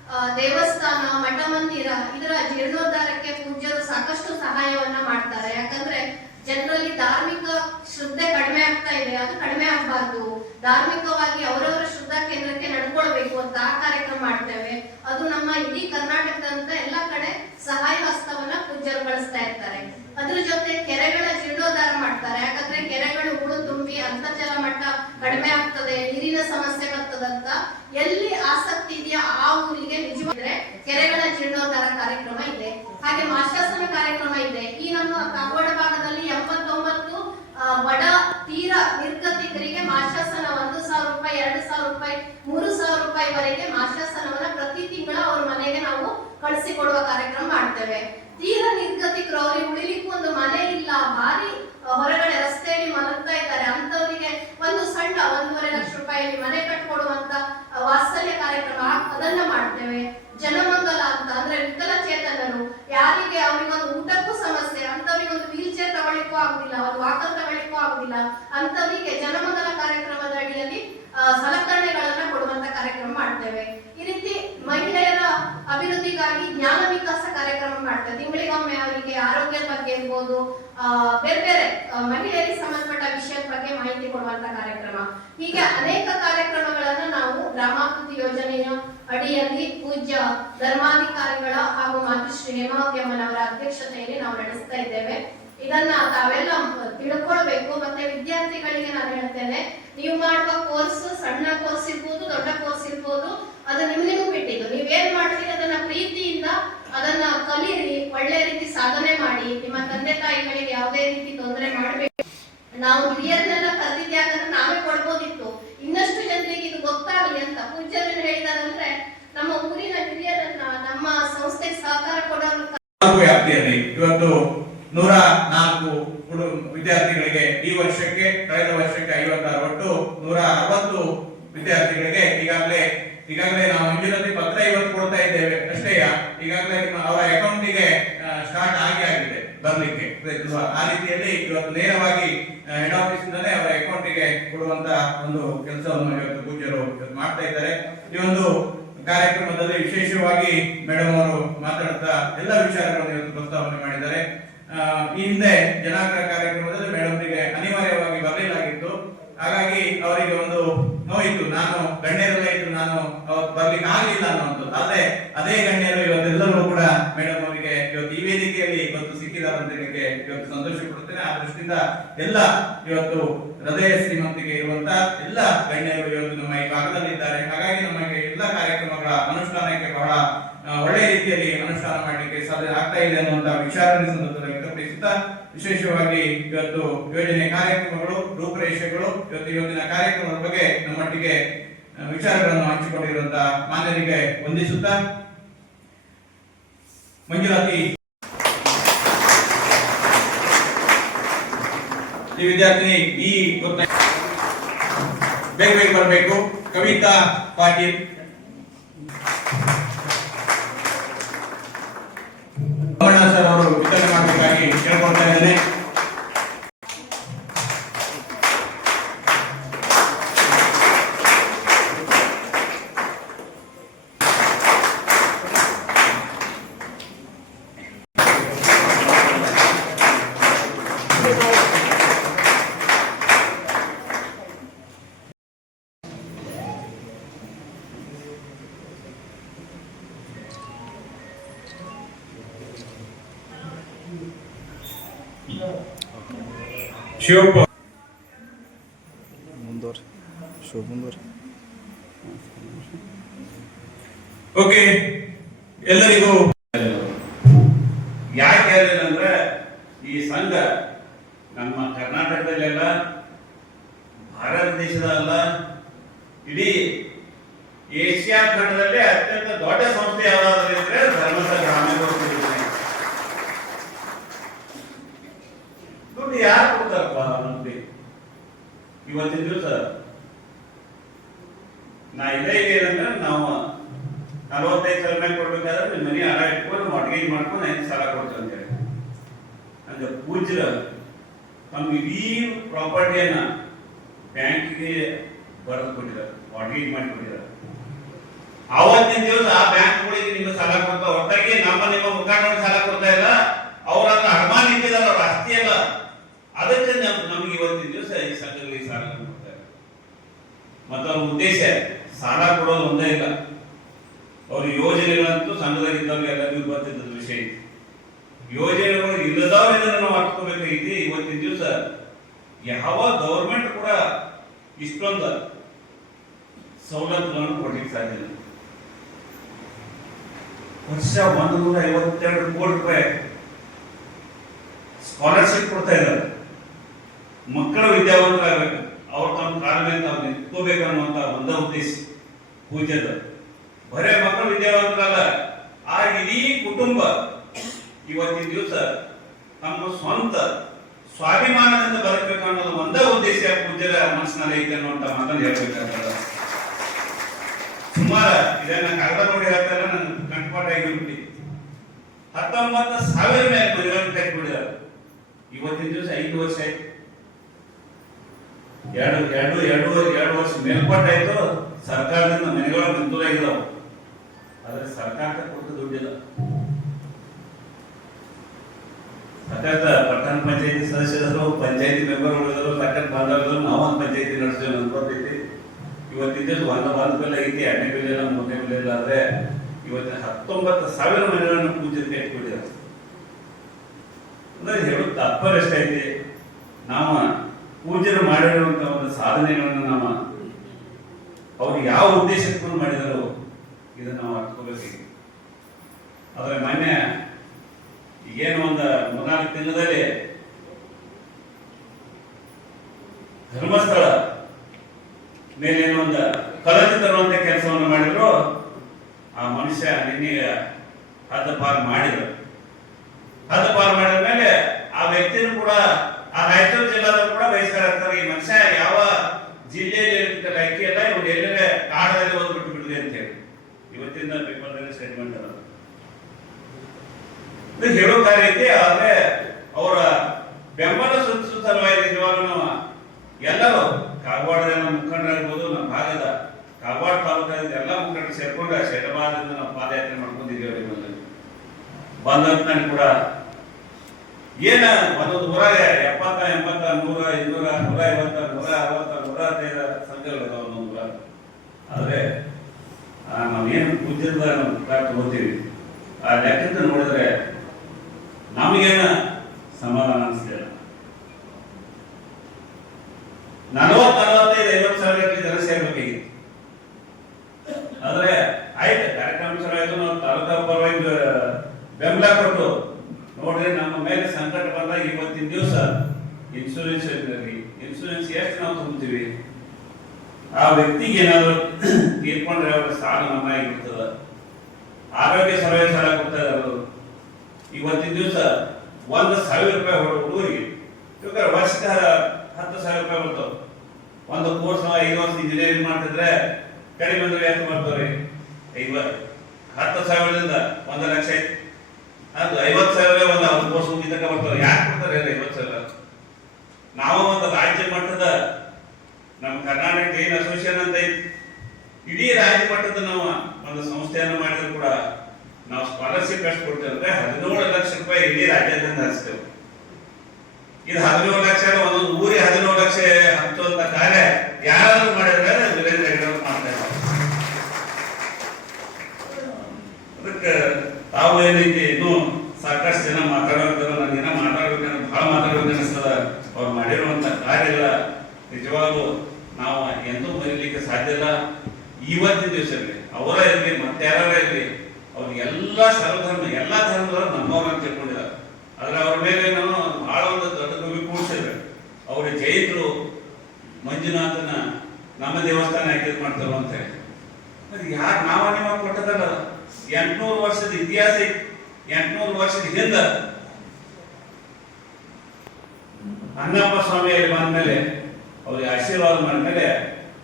ಆ, ದೇವಸ್ಥಾನ ಮಠ ಮಂದಿರ ಇದರ ಜೀರ್ಣೋದ್ಧಾರಕ್ಕೆ ಪೂಜ್ಯರು ಸಾಕಷ್ಟು ಸಹಾಯವನ್ನ ಮಾಡ್ತಾರೆ ಯಾಕಂದ್ರೆ ಜನರಲ್ಲಿ ಧಾರ್ಮಿಕ ಶ್ರದ್ಧೆ ಕಡಿಮೆ ಆಗ್ತಾ ಇದೆ ಅದು ಕಡಿಮೆ ಆಗಬಾರ್ದು ಧಾರ್ಮಿಕವಾಗಿ ಅವರವರ ಶ್ರದ್ಧಾ ಕೇಂದ್ರಕ್ಕೆ ನಡ್ಕೊಳ್ಬೇಕು ಅಂತ ಆ ಕಾರ್ಯಕ್ರಮ ಮಾಡ್ತೇವೆ ಅದು ನಮ್ಮ ಇಡೀ ಕರ್ನಾಟಕದಂತ ಎಲ್ಲ ಕಡೆ ಸಹಾಯ ಹಸ್ತವನ್ನ ಪೂಜ್ಯರು ಬಳಸ್ತಾ ಇರ್ತಾರೆ ಅದ್ರ ಜೊತೆ ಕೆರೆಗಳ ಜೀರ್ಣೋದ್ಧಾರ ಮಾಡ್ತಾರೆ ಯಾಕಂದ್ರೆ ಕೆರೆಗಳು ಹೂಳು ತುಂಬಿ ಅಂತರ್ಜಲ ಮಟ್ಟ ಕಡಿಮೆ ಆಗ್ತದೆ ನೀರಿನ ಸಮಸ್ಯೆ ಬರ್ತದಂತ ಎಲ್ಲಿ ಆಸಕ್ತಿ ಇದೆಯೋ ಆ ಊರಿಗೆ ನಿಜವಾದ್ರೆ ಕೆರೆಗಳ ಜೀರ್ಣೋದ್ಧಾರ ಕಾರ್ಯಕ್ರಮ ಇದೆ ಹಾಗೆ ಮಾಶಾಸನ ಕಾರ್ಯಕ್ರಮ ಇದೆ ಈ ನಮ್ಮ ಕಾಗವಾಡ ಭಾಗದಲ್ಲಿ ಎಂಬತ್ತೊಂಬತ್ತು ಆ, ಬಡ ತೀರ ನಿರ್ಗತಿಕರಿಗೆ ಮಾಶಾಸನ ಒಂದು ಸಾವಿರ ರೂಪಾಯಿ ಎರಡು ಸಾವಿರ ರೂಪಾಯಿ ಮೂರು ಸಾವಿರ ರೂಪಾಯಿವರೆಗೆ ಮಾಶಾಸನವನ್ನ ಪ್ರತಿ ತಿಂಗಳ ಅವ್ರ ಮನೆಗೆ ನಾವು ಕಳಿಸಿಕೊಡುವ ಕಾರ್ಯಕ್ರಮ ಮಾಡ್ತೇವೆ. ತೀರ ನಿರ್ಗತಿಕರು ಅವ್ರಿಗೆ ಉಳಿಲಿಕ್ಕೂ ಒಂದು ಮನೆ ಇಲ್ಲ. ಭಾರಿ ಹೊರಗಡೆ ರಸ್ತೆಯಲ್ಲಿ ಮಲಗ್ತಾ ಇದ್ದಾರೆ. ಅಂತವರಿಗೆ ಒಂದು ಸಣ್ಣ, ಒಂದೂವರೆ ಲಕ್ಷ ರೂಪಾಯಿಯಲ್ಲಿ ಮನೆ ಕಟ್ಕೊಡುವಂತ ವಾತ್ಸಲ್ಯ ಕಾರ್ಯಕ್ರಮ ಅದನ್ನ ಮಾಡ್ತೇವೆ. ಜನಮಂಗಲ ಅಂತ ಅಂದ್ರೆ ವಿಕಲಚೇತನರು. ಯಾರಿಗೆ ಅವ್ರಿಗೊಂದು ಊಟಕ್ಕೂ ಸಮಸ್ಯೆ ಅಂತವರಿಗೆ ಒಂದು ವೀಲ್ ಚೇರ್ ತಗೊಳ್ಳಿಕ್ಕೂ ಆಗುದಿಲ್ಲ, ಒಂದು ವಾಕರ್ ತಗೊಳ್ಳಿಕ್ಕೂ ಆಗುದಿಲ್ಲ. ಅಂತವರಿಗೆ ಜನಮಂಗಲ ಕಾರ್ಯಕ್ರಮದ ಅಡಿಯಲ್ಲಿ ಸಲಕರಣೆಗಳನ್ನ ಕೊಡುವಂತ ಕಾರ್ಯಕ್ರಮ ಮಾಡ್ತೇವೆ. ಈ ರೀತಿ ಮಹಿಳೆಯರ ಅಭಿವೃದ್ಧಿಗಾಗಿ ಜ್ಞಾನ ವಿಕಾಸ ಕಾರ್ಯಕ್ರಮ ಮಾಡ್ತೇವೆ. ತಿಂಗಳಿಗೊಮ್ಮೆ ಅವರಿಗೆ ಆರೋಗ್ಯದ ಬಗ್ಗೆ ಇರ್ಬೋದು ಬೇರೆ ಬೇರೆ ಮಹಿಳೆಯರಿಗೆ ಸಂಬಂಧಪಟ್ಟ ವಿಷಯದ ಬಗ್ಗೆ ಮಾಹಿತಿ ಕೊಡುವಂತ ಕಾರ್ಯಕ್ರಮ. ಹೀಗೆ ಅನೇಕ ಕಾರ್ಯಕ್ರಮಗಳನ್ನ ನಾವು ಗ್ರಾಮಾಭಿವೃದ್ಧಿ ಯೋಜನೆಯ ಅಡಿಯಲ್ಲಿ ಪೂಜ್ಯ ಧರ್ಮಾಧಿಕಾರಿಗಳ ಹಾಗೂ ಮಾತೃಶ್ರೀ ಹೇಮಾವತಿ ಅಮ್ಮನವರ ಅಧ್ಯಕ್ಷತೆಯಲ್ಲಿ ನಾವು ನಡೆಸ್ತಾ ಇದ್ದೇವೆ. ಇದನ್ನ ತಾವೆಲ್ಲ ತಿಳ್ಕೊಳ್ಬೇಕು. ಮತ್ತೆ ವಿದ್ಯಾರ್ಥಿಗಳಿಗೆ ನಾನು ಹೇಳ್ತೇನೆ, ನೀವು ಮಾಡುವ ಕೋರ್ಸ್ ಸಣ್ಣ ಕೋರ್ಸ್ ಇರ್ಬೋದು, ದೊಡ್ಡ ಕೋರ್ಸ್ ಇರ್ಬೋದು, ಅದು ನಿಮ್ ನಿಮ್ಗೆ ಬಿಟ್ಟಿದ್ದು. ನೀವೇನ್ ಮಾಡ್ತೀರಿ ಅದನ್ನ ಪ್ರೀತಿಯಿಂದ ಅದನ್ನ ಕಲೀರಿ, ಒಳ್ಳೆ ರೀತಿ ಸಾಧನೆ ಮಾಡಿ, ನಿಮ್ಮ ತಂದೆ ತಾಯಿಗಳಿಗೆ ಯಾವುದೇ ರೀತಿ ತೊಂದರೆ ಮಾಡಬೇಕು ನಾವು ಹಿರಿಯರನ್ನೆಲ್ಲ ಕರೆದಿದ್ದೆ ಯಾಕಂದ್ರೆ ನಾವೇ ಕೊಡ್ಬೋದಿತ್ತು. ಇನ್ನಷ್ಟು ಜನರಿಗೆ ಇದು ಗೊತ್ತಾಗಲಿ ಅಂತ ಪೂಜ್ಯರು ಹೇಳಿದಾರಂದ್ರೆ, ನಮ್ಮ ಊರಿನ ಹಿರಿಯರನ್ನ ನಮ್ಮ ಸಂಸ್ಥೆಗೆ ಸಹಕಾರ ಕೊಡೋರು ಇವತ್ತು ನೂರ ನಾಲ್ಕು ವಿದ್ಯಾರ್ಥಿಗಳಿಗೆ ಈ ವರ್ಷಕ್ಕೆ, ಕಳೆದ ವರ್ಷಕ್ಕೆ ಐವತ್ತಾರು ಒಟ್ಟು ನೂರ ಅರವತ್ತು ವಿದ್ಯಾರ್ಥಿಗಳಿಗೆ ಈಗಾಗಲೇ ಈಗಾಗಲೇ ನಾವು ಮಂಜೂರಾತಿ ಪತ್ರ ಇವತ್ತು ಕೊಡ್ತಾ ಇದ್ದೇವೆ. ಅಷ್ಟೇ ಈಗಾಗಲೇ ನಿಮ್ಮ ಅವರ ಅಕೌಂಟಿಗೆ ಸ್ಟಾರ್ಟ್ ಆಗಿ ಆಗಿದೆ ಬರ್ಲಿಕ್ಕೆ? ಆ ರೀತಿಯಲ್ಲಿ ಇವತ್ತು ನೇರವಾಗಿ ಹೆಡ್ ಆಫೀಸ್ ಅವರ ಅಕೌಂಟಿಗೆ ಕೊಡುವಂತ ಒಂದು ಕೆಲಸವನ್ನು ಇವತ್ತು ಪೂಜ್ಯರು ಮಾಡ್ತಾ ಇದ್ದಾರೆ. ಈ ಒಂದು ಕಾರ್ಯಕ್ರಮದಲ್ಲಿ ವಿಶೇಷವಾಗಿ ಮೇಡಮ್ ಅವರು ಮಾತಾಡ್ತಾ ಎಲ್ಲ ವಿಚಾರಗಳನ್ನು ಇವತ್ತು ಪ್ರಸ್ತಾವನೆ ಮಾಡಿದ್ದಾರೆ. ಹಿಂದೆ ಜನಾಗ್ರಹ ಕಾರ್ಯಕ್ರಮದಲ್ಲಿ ಮೇಡಮ್ಗೆ ಅನಿವಾರ್ಯವಾಗಿ ಬರಲಿಲ್ಲಾಗಿತ್ತು ಹಾಗಾಗಿ ಅವರಿಗೆ ಒಂದು ನೋಯಿತು ನಾನು ಗಣ್ಯರೆಲ್ಲ ಇದ್ದು ನಾನು ಅವತ್ತು ಬರ್ಲಿಕ್ಕೆ ಆಗಲಿಲ್ಲ ಅನ್ನುವಂಥದ್ದು ಆದ್ರೆ ಅದೇ ಗಣ್ಯರು ಇವತ್ತೆಲ್ಲರೂ ಕೂಡ ಮೇಡಮ್ ಅವರಿಗೆ ಇವತ್ತು ಈ ವೇದಿಕೆಯಲ್ಲಿ ಇವತ್ತು ಸಿಕ್ಕಿದ್ದಾರೆ ಅಂತ ಹೇಳಲಿಕ್ಕೆ ಇವತ್ತು ಸಂತೋಷ ಪಡುತ್ತೇನೆ ಆ ದೃಷ್ಟಿಯಿಂದ ಎಲ್ಲ ಇವತ್ತು ಹೃದಯ ಶ್ರೀಮಂತಿಗೆ ಇರುವಂತ ಎಲ್ಲ ಗಣ್ಯರು ಇವತ್ತು ನಮ್ಮ ಈ ಭಾಗದಲ್ಲಿ ಇದ್ದಾರೆ ಹಾಗಾಗಿ ನಮಗೆ ಎಲ್ಲ ಕಾರ್ಯಕ್ರಮಗಳ ಅನುಷ್ಠಾನಕ್ಕೆ ಬಹಳ ಆ, ಒಳ್ಳೆಯ ರೀತಿಯಲ್ಲಿ ಅನುಷ್ಠಾನ ಮಾಡಲಿಕ್ಕೆ ಸಾಧ್ಯ ಆಗ್ತಾ ಇದೆ ಅನ್ನುವಂತ ವಿಚಾರವನ್ನು ಈ ಸಂದರ್ಭದಲ್ಲಿ ವ್ಯಕ್ತಪಡಿಸುತ್ತಾ ವಿಶೇಷವಾಗಿ ಇವತ್ತು ಯೋಜನೆ ರೂಪರೇಷೆಗಳು ಇವತ್ತು ಇವತ್ತಿನ ಕಾರ್ಯಕ್ರಮದ ಬಗ್ಗೆ ನಮ್ಮೊಟ್ಟಿಗೆ ವಿಚಾರಗಳನ್ನು ಹಂಚಿಕೊಂಡಿರುವಂತಹ ಮಾನ್ಯರಿಗೆ ವಂದಿಸುತ್ತಾ ಮಂಜುಳಾತಿ ಈ ವಿದ್ಯಾರ್ಥಿನಿ ಈ ಬೇಗ ಬೇಗ ಬರಬೇಕು. ಕವಿತಾ ಪಾಟೀಲ್. ಶಿವಪ್ಪ ಮುಂದುವರಿ ಶೋ ಮುಂದುವರಿ ಓಕೆ ಎಲ್ಲರಿಗೂ ಯಾಕೆ ಹೇಳಿಲ್ಲ ಅಂದ್ರೆ ಈ ಸಂಘ ನಮ್ಮ ಕರ್ನಾಟಕದಲ್ಲೆಲ್ಲ ಭಾರತ ದೇಶದಲ್ಲ ಇಡೀ ಏಷ್ಯಾ ಖಂಡದಲ್ಲಿ ಅತ್ಯಂತ ದೊಡ್ಡ ಸಂಸ್ಥೆ ಯಾವ್ದಾದ್ರು ಇದ್ರೆ ಧರ್ಮಸ್ಥಳ ಗ್ರಾಮೀಣ ದುಡ್ಡು ಯಾರು ಇವತ್ತಿನ ದಿವಸ ನಾ ಇದೇ ಏನಂದ್ರೆ ನಾವು ನಲವತ್ತೈದು ಸಾವಿರ ರೂಪಾಯಿ ಕೊಡ್ಬೇಕಾದ್ರೆ ನಿಮ್ಮ ಮನೆ ಹಣ ಇಟ್ಕೊಂಡು ಮಾರ್ಗೇಜ್ ಮಾಡ್ಕೊಂಡು ಐದು ಸಾಲ ಅಂತ ಹೇಳಿ. ಅಂದ್ರೆ ಪೂಜ್ಯರ ತಮ್ಮ ಇಡೀ ಪ್ರಾಪರ್ಟಿಯನ್ನ ಬ್ಯಾಂಕಿಗೆ ಬರೆದು ಕೊಟ್ಟಿದ್ದಾರೆ ಮಾರ್ಗೇಜ್ ಮಾಡಿ ಕೊಟ್ಟಿದ್ದಾರೆ. ಅವತ್ತಿನ ದಿವಸ ಆ ಬ್ಯಾಂಕ್ಗಳಿಗೆ ನಿಮ್ಗೆ ಸಾಲ ಕೊಡ್ತಾ ಹೊರತಾಗಿ ನಮ್ಮ ನಿಮ್ಮ ಮುಖ ನೋಡಿ ಸಾಲ ಕೊಡ್ತಾ ಇಲ್ಲ ಅವರನ್ನ ಅಡಮಾನ ಇಟ್ಟಿದ್ದಾರೆ ಅವ್ರ ಆಸ್ತಿ ಅಲ್ಲ ಅದಕ್ಕೆ ನಮ್ ನಮ್ಗೆ ಇವತ್ತಿನ ದಿವಸ ಈ ಸಂಘಗಳಿಗೆ ಸಾಲ ಕೊಡ್ತಾರೆ. ಮತ್ತು ಅವ್ರ ಉದ್ದೇಶ ಸಾಲ ಕೊಡೋದು ಒಂದೇ ಇಲ್ಲ. ಅವ್ರ ಯೋಜನೆಗಳಂತೂ ಸಂಘದಾಗಿದ್ದವ್ರಿಗೆ ಎಲ್ಲರಿಗೂ ಗೊತ್ತಿದ್ದದ ವಿಷಯ. ಯೋಜನೆಗಳು ಇಲ್ಲದವ್ರ ಇದನ್ನ ನಾವು ಹಾಕ್ಕೋಬೇಕಾಗಿದೆ ಇವತ್ತಿನ ದಿವಸ ಯಾವ ಗೌರ್ಮೆಂಟ್ ಕೂಡ ಇಷ್ಟೊಂದು ಸವಲತ್ತುಗಳನ್ನು ಕೊಡ್ಲಿಕ್ಕೆ ಸಾಧ್ಯ ಇಲ್ಲ. ವರ್ಷ ಒಂದು ನೂರ ಐವತ್ತೆರಡು ಕೋಟಿ ರೂಪಾಯಿ ಸ್ಕಾಲರ್ಶಿಪ್ ಕೊಡ್ತಾ ಇದ್ದಾರೆ. ಮಕ್ಕಳ ವಿದ್ಯಾವಂತರಾಗಬೇಕು. ಅವ್ರ ತಮ್ಮ ಕಾಲ ಮೇಲೆ ತಾವು ನಿಂತ್ಕೋಬೇಕು ಅನ್ನುವಂತ ಒಂದೇ ಉದ್ದೇಶ ಪೂಜ್ಯದ ಬರೇ ಮಕ್ಕಳು ವಿದ್ಯಾವಂತರಲ್ಲ, ಆ ಇಡೀ ಕುಟುಂಬ ಇವತ್ತಿನ ದಿವಸ ತಮ್ಮ ಸ್ವಂತ ಸ್ವಾಭಿಮಾನದಿಂದ ಬರಬೇಕು ಅನ್ನೋದು ಒಂದೇ ಉದ್ದೇಶ ಪೂಜೆದ ಮನಸ್ಸಿನಲ್ಲಿ ಐತೆ ಅನ್ನುವಂತ ಮಾತನ್ನು ಹೇಳ್ಬೇಕಾಗ್ತದ. ಸುಮಾರು ಇದನ್ನ ಕಾಗದ ನೋಡಿ ಹೇಳ್ತಾರೆ ನನ್ನ ಕಂಠಪಾಠ ಆಗಿರ್ಬಿಟ್ಟು ಹತ್ತೊಂಬತ್ತು ಸಾವಿರ ಮೇಲೆ ಮನೆಗಳನ್ನು ಇವತ್ತಿನ ದಿವಸ ಐದು ವರ್ಷ ಆಯ್ತು. ಎರಡು ಎರಡು ಎರಡು ಎರಡು ವರ್ಷ ಮೇಲ್ಪಟ್ಟಾಯ್ತು, ಸರ್ಕಾರದಿಂದ ಮನೆಗಳ ಮಂಜೂರಾಗಿದ್ದಾವೆ ಆದ್ರೆ ಸರ್ಕಾರಕ್ಕೆ ಕೊಟ್ಟು ದುಡ್ಡಿಲ್ಲ. ಸರ್ಕಾರದ ಪಟ್ಟಣ ಪಂಚಾಯತಿ ಸದಸ್ಯರು, ಪಂಚಾಯತಿ ಮೆಂಬರ್ ಗಳಿದ್ರು ಸರ್ಕಾರ ಬಂದವರು ನಾವು ಒಂದು ಪಂಚಾಯತಿ ನಡೆಸ್ತೇವೆ ಅನ್ಕೋತೈತಿ ಇವತ್ತಿದ್ದು ಒಂದು ಒಂದು ಬೆಲೆ ಐತಿ ಎರಡನೇ ಬೆಲೆ ಇಲ್ಲ, ಮೂರನೇ ಬೆಲೆ ಇಲ್ಲ, ಆದ್ರೆ ಇವತ್ತಿನ ಹತ್ತೊಂಬತ್ತು ಸಾವಿರ ಮನೆಗಳನ್ನು ಪೂಜೆ ಕಟ್ಟಿಬಿಟ್ಟಿದ್ದಾರೆ ಅಂದ್ರೆ ಹೇಳೋದು ತಾತ್ಪರ್ಯ ಎಷ್ಟೈತಿ? ನಾವು ಪೂಜನೆ ಮಾಡಿರುವಂತ ಒಂದು ಸಾಧನೆಗಳನ್ನು ನಾವು ಅವರು ಯಾವ ಉದ್ದೇಶಕ್ಕೂ ಮಾಡಿದರು ಇದನ್ನ ನಾವು ಅರ್ಥಕೋಬೇಕು ಆದರೆ ಮೊನ್ನೆ ಏನು ಒಂದು ಮೂರ್ನಾಲ್ಕು ತಿಂಗಳಲ್ಲಿ ಧರ್ಮಸ್ಥಳ ಮೇಲೆ ಏನೋ ಒಂದು ಕಳಚಿ ತರುವಂತ ಕೆಲಸವನ್ನು ಮಾಡಿದ್ರು. ಆ ಮನುಷ್ಯ ನಿನ್ನೆ ಹದ್ದ ಪಾರು ಮಾಡಿದ್ರು. ಹದ್ದ ಪಾರು ಮಾಡಿದ ಮೇಲೆ ಆ ವ್ಯಕ್ತಿನೂ ಕೂಡ ಆ ರಾಯಚೂರು ಜಿಲ್ಲಾದಲ್ಲೂ ಕೂಡ ಇರ್ತಾರೆ ಈ ಮನುಷ್ಯ ಯಾವ ಜಿಲ್ಲೆಯಲ್ಲಿ ಇರ್ತಾರೆ ಅಲ್ಲ ಇವ್ರು ಎಲ್ಲೆಲ್ಲ ಕಾಡದಲ್ಲಿ ಓದ್ಬಿಟ್ಟು ಬಿಡುದೆ ಅಂತ ಹೇಳಿ. ಇವತ್ತಿನ ಪೇಪರ್ನಲ್ಲಿ ಸ್ಟೇಟ್ಮೆಂಟ್ ಅಲ್ಲ. ಹೇಳೋ ಕಾರ್ಯ ಐತಿ ಆದ್ರೆ ಅವರ ಬೆಂಬಲ ಸೂಚಿಸುವ ನಿಜವಾಗ್ಲೂ ಎಲ್ಲರೂ. ಕಾಗವಾಡದ ಮುಖಂಡರಾಗಿರ್ಬೋದು ನಮ್ಮ ಭಾಗದ ಕಾಗವಾಡ ತಾಲೂಕಿನ ಎಲ್ಲ ಮುಖಂಡರು ಸೇರ್ಕೊಂಡು ಆ ಶೆಟಬಾದಿಂದ ನಾವು ಪಾದಯಾತ್ರೆ ಮಾಡ್ಕೊಂಡಿದ್ದೀವಿ ಬಂದಂತ ಬಂದಂತ ಕೂಡ ಏನ? ಒಂದೊಂದು ಊರಾಗ ಎಪ್ಪತ್ತ, ಎಂಬತ್ತ, ನೂರ, ಇನ್ನೂರ, ನೂರ ಐವತ್ತ, ನೂರ ಅರವತ್ತ, ನೂರ ಹದಿನೈದು ಸಂಘಗಳು ಅದಾವ ಒಂದೊಂದು ಆದ್ರೆ ನಾವೇನು ನಾವು ತಗೋತೀವಿ, ಆ ಲೆಕ್ಕದ ನೋಡಿದ್ರೆ ನಮಗೇನ ಸಮಾಧಾನ ಅನಿಸ್ಲಿಲ್ಲ. ನಲವತ್ತು ನಲವತ್ತೈದು ಐವತ್ತು ಸಾವಿರ ಗಟ್ಟಲೆ ಜನ ಸೇರ್ಬೇಕಾಗಿತ್ತು ಆದ್ರೆ ಆಯ್ತು ಕಾರ್ಯಕ್ರಮ ಚಲೋ ಆಯ್ತು ನಾವು ತಾಲೂಕಾ ಪರವಾಗಿ ಬೆಂಬಲ ಕೊಟ್ಟು ನೋಡ್ರಿ ನಮ್ಮ ಮೇಲೆ ಸಂಕಟ ಬಂದಾಗ ಇವತ್ತಿನ ದಿವಸ ಇನ್ಶೂರೆನ್ಸ್ ಇರ್ತದೆ ಇನ್ಶೂರೆನ್ಸ್ ಎಷ್ಟು ನಾವು ತುಂಬ್ತೀವಿ? ಆ ವ್ಯಕ್ತಿಗೆ ಏನಾದ್ರು ತೀರ್ಕೊಂಡ್ರೆ ಅವ್ರ ಸಾಲ ಮನ್ನಾ ಆಗಿರ್ತದ ಆರೋಗ್ಯ ಸಲಹೆ ಸಾಲ ಕೊಡ್ತಾರೆ ಅವರು. ಇವತ್ತಿನ ದಿವಸ ಒಂದು ಸಾವಿರ ರೂಪಾಯಿ ಹುಡುಗರಿಗೆ ಇವಾಗ ವರ್ಷಕ್ಕೆ ಹತ್ತು ಸಾವಿರ ರೂಪಾಯಿ ಬರ್ತಾವ. ಒಂದು ಕೋರ್ಸ್ ಐದು ವರ್ಷ ಇಂಜಿನಿಯರಿಂಗ್ ಮಾಡ್ತಿದ್ರೆ ಕಡಿಮೆ ಅಂದ್ರೆ ಎಷ್ಟು ಬರ್ತಾವ್ರಿ? ಐವತ್ತು. ಹತ್ತು ಸಾವಿರದಿಂದ ಒಂದು ಲಕ್ಷ ಅದು ಐವತ್ತು ಸಾವಿರ ಒಂದು ಒಂದು ವರ್ಷ ಮುಗಿತಕ್ಕ ಬರ್ತಾರೆ. ಯಾಕೆ ಕೊಡ್ತಾರೆ ಐವತ್ತು ಸಾವಿರ? ನಾವು ಒಂದು ರಾಜ್ಯ ಮಟ್ಟದ ನಮ್ಮ ಕರ್ನಾಟಕ ಏನ್ ಅಸೋಸಿಯೇಷನ್ ಅಂತ ಐತಿ? ಇಡೀ ರಾಜ್ಯ ಮಟ್ಟದ ನಾವು ಒಂದು ಸಂಸ್ಥೆಯನ್ನು ಮಾಡಿದ್ರು ಕೂಡ ನಾವು ಸ್ಕಾಲರ್ಶಿಪ್ ಎಷ್ಟು ಕೊಡ್ತೇವೆ ಅಂದ್ರೆ ಹದಿನೇಳು ಲಕ್ಷ ರೂಪಾಯಿ ಇಡೀ ರಾಜ್ಯದಿಂದ ಹರಿಸ್ತೇವೆ. ಇದು ಹದಿನೇಳು ಲಕ್ಷ ಒಂದೊಂದು ಊರಿಗೆ ಹದಿನೇಳು ಲಕ್ಷ ಹಂಚುವಂತ ಕಾರ್ಯ ಯಾರಾದ್ರೂ ಮಾಡಿದ್ರೆ ವೀರೇಂದ್ರ ಹೆಗಡೆ ಅವ್ರು ಮಾಡ್ತಾ ಇದ್ದಾರೆ ಅದಕ್ಕೆ ತಾವು ಏನೈತಿ ಇನ್ನೂ ಸಾಕಷ್ಟು ಜನ ಮಾತಾಡೋದ್ರ ನನಗೇನ ಮಾತಾಡ್ಬೇಕಂದ್ರೆ ಬಹಳ ಮಾತಾಡ್ಬೇಕು ಅನಿಸ್ತದ ಅವ್ರು ಮಾಡಿರುವಂತ ಕಾರ್ಯ ಎಲ್ಲ ನಿಜವಾಗ್ಲೂ ನಾವು ಎಂದೂ ಮರೀಲಿಕ್ಕೆ ಸಾಧ್ಯ ಇಲ್ಲ ಇವತ್ತಿನ ದಿವಸ ಇರಲಿ ಅವರ ಇರಲಿ ಮತ್ತೆ ಯಾರ ಇರಲಿ ಅವ್ರು ಎಲ್ಲ ಸರ್ವಧರ್ಮ ಎಲ್ಲ ಧರ್ಮದವರು ನಮ್ಮವ್ರು ಅಂತ ತಿಳ್ಕೊಂಡಿದ್ದಾರೆ ಆದ್ರೆ ಅವ್ರ ಮೇಲೆ ನಾನು ಬಹಳ ಒಂದು ದೊಡ್ಡ ಕವಿ ಕೂಡಿಸಿದ್ರೆ ಅವ್ರ ಜೈನರು ಮಂಜುನಾಥನ ನಮ್ಮ ದೇವಸ್ಥಾನ ಯಾಕೆ ಇದ್ ಮಾಡ್ತಾರೋ ಅಂತ ಹೇಳಿ ಅದು ಯಾರು ನಾವ ನಿಮ್ಮ ಕೊಟ್ಟದಲ್ಲ ಎಂಟ್ನೂರು ವರ್ಷದ ಇತಿಹಾಸ ಐತಿ ಎಂಟ್ನೂರು ವರ್ಷದ ಹಿಂದ ಅಣ್ಣಪ್ಪ ಸ್ವಾಮಿಯಲ್ಲಿ ಬಂದ್ಮೇಲೆ ಆಶೀರ್ವಾದ ಮಾಡಿದ್ಮೇಲೆ